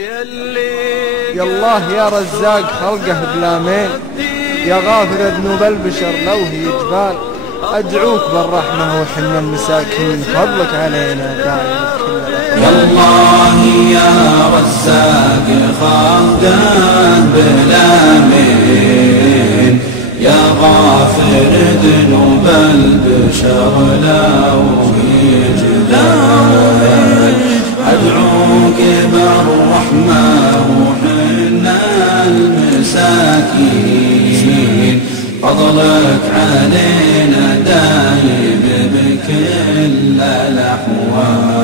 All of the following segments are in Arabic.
يا الله يا رزاق خلقه بلامين، يا غافر ذنوب البشر لو هي جبال، أدعوك بالرحمة وحن المساكين فضلك علينا دايم. يا الله يا رزاق خلقه بلامين، يا غافر ذنوب البشر لو هي جبال، أدعوك بالرحمة وحن المساكين فضلك علينا دايم بكل الأحوال.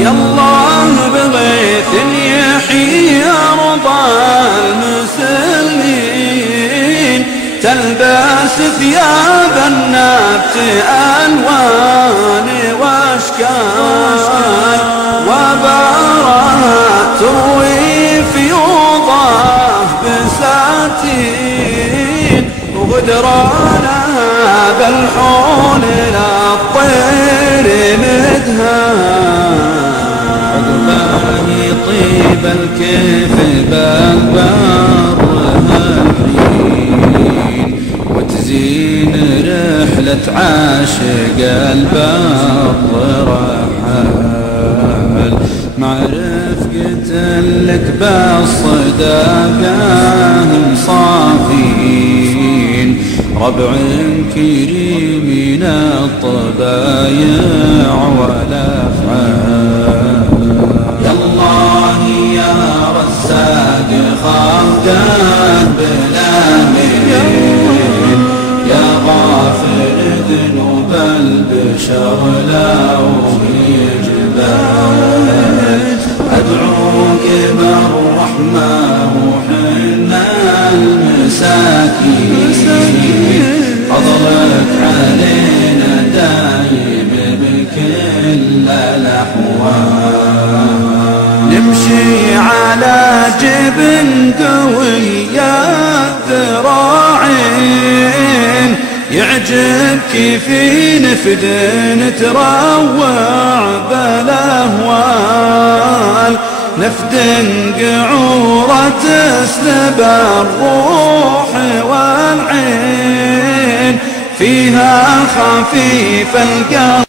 يا الله بغيث يحيي أرض المسلمين، تلبس ثياب النبت ألوان واشكال، وبارها تروي فيوضه بساتين، وغدرانها بالحول للطير مدهان، عقباه يطيب الكيف بالبر هالحين، وتزين رحلة عاشق البر رحال، مع رفقة لك بالصداقة مصافين، ربع كريم الطبايع والأفعال. يا الله يا رزاق خلقه بلامين، يا غافر ذنوب البشر لو هي جبال، أدعوك بالرحمة وحن المساكين فضلك علينا دايم بكل الأحوال. نمشي على جبن قوي الذراعين، يعجبك في نفد نتروع بالاهوال، نفد قعورة تسلب الروح والعين، فيها خفيف القلب